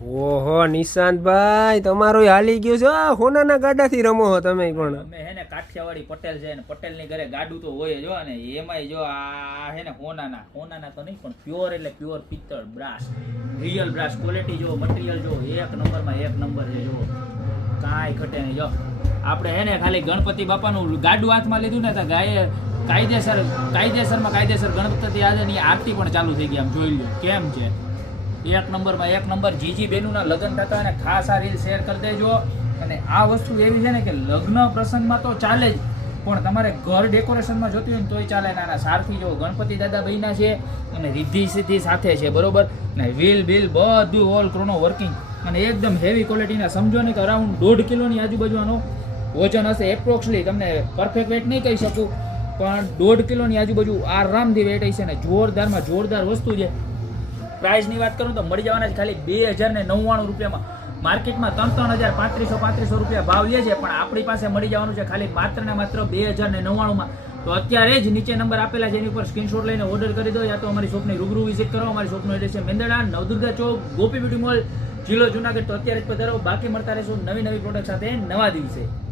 ઓહો, નિશાંતભાઈ, તમારો હાલી ગયો છે. હોનાના ગાડાથી રમો તમે પણ. અમે હે ને કાઠિયાવાડી પટેલ છે ને પટેલની ઘરે ગાડું તો હોય જો ને એમાંય જો આ હે ને હોનાના હોનાના તો નહીં, પણ પ્યોર એટલે પ્યોર પિત્તળ બ્રાસ. Real brass. ક્વોલિટી જો મટીરિયલ જો, એક નંબરમાં એક નંબર છે, જો. કાંઈ ઘટે નહીં, જો. આપણે હે ને ખાલી ગણપતિ બાપાનું ગાડું હાથમાં લીધું ને તો ગાયે કાયદેસર, કાયદેસરમાં કાયદેસર ગણપતિ આજની આરતી પણ ચાલુ થઈ ગઈ આમ જોઈ લો કેમ છે? એક નંબરમાં એક નંબર જીજી બેનુના લગ્ન થતા અને ખાસ આ રીલ શેર કરી દેજો. અને આ વસ્તુ એવી છે ને કે લગ્ન પ્રસંગમાં તો ચાલે જ, પણ તમારે ઘર ડેકોરેશનમાં જોતી હોય ને તોય ચાલે. નાના સારથી જો ગણપતિ દાદા ભાઈના છે અને રિદ્ધિ સિદ્ધિ સાથે છે, બરોબર? ને વ્હીલ બિલ બધું ઓલ ક્રોનો વર્કિંગ અને એકદમ હેવી ક્વોલિટીના સમજો ને કે અરાઉન્ડ દોઢ કિલોની આજુબાજુ આનો વજન હશે. એપ્રોક્સલી તમને પરફેક્ટ વેટ નહીં કહી શકું, પણ દોઢ કિલોની આજુબાજુ આરામથી વેટ હશે ને જોરદારમાં જોરદાર વસ્તુ છે. પ્રાઇસની વાત કરું તો મળી જવાના છે ખાલી બે હજાર ને નવ્વાણું રૂપિયામાં. માર્કેટમાં ત્રણ ત્રણ હજાર પાંત્રીસો પાંત્રીસો રૂપિયા ભાવ લે છે, પણ આપણી પાસે મળી જવાનું છે ખાલી માત્ર ને માત્ર બે હજાર ને નવ્વાણુંમાં. તો અત્યારે જ નીચે નંબર આપેલા છે, એની ઉપર સ્ક્રીનશોટ લઈને ઓર્ડર કરી દો, યા તો અમારી શોપની રૂબરૂ વિઝિટ કરો, અમારી શોપનો એડ્રેસ છે મેંદડા, નવદુર્ગા ચોક, ગોપી બ્યુટી મોલ જિલ્લો જુનાગઢ. તો અત્યારે જ પધારો, બાકી મળતા રહેશું નવી નવી પ્રોડક્ટ સાથે નવા દિવસે.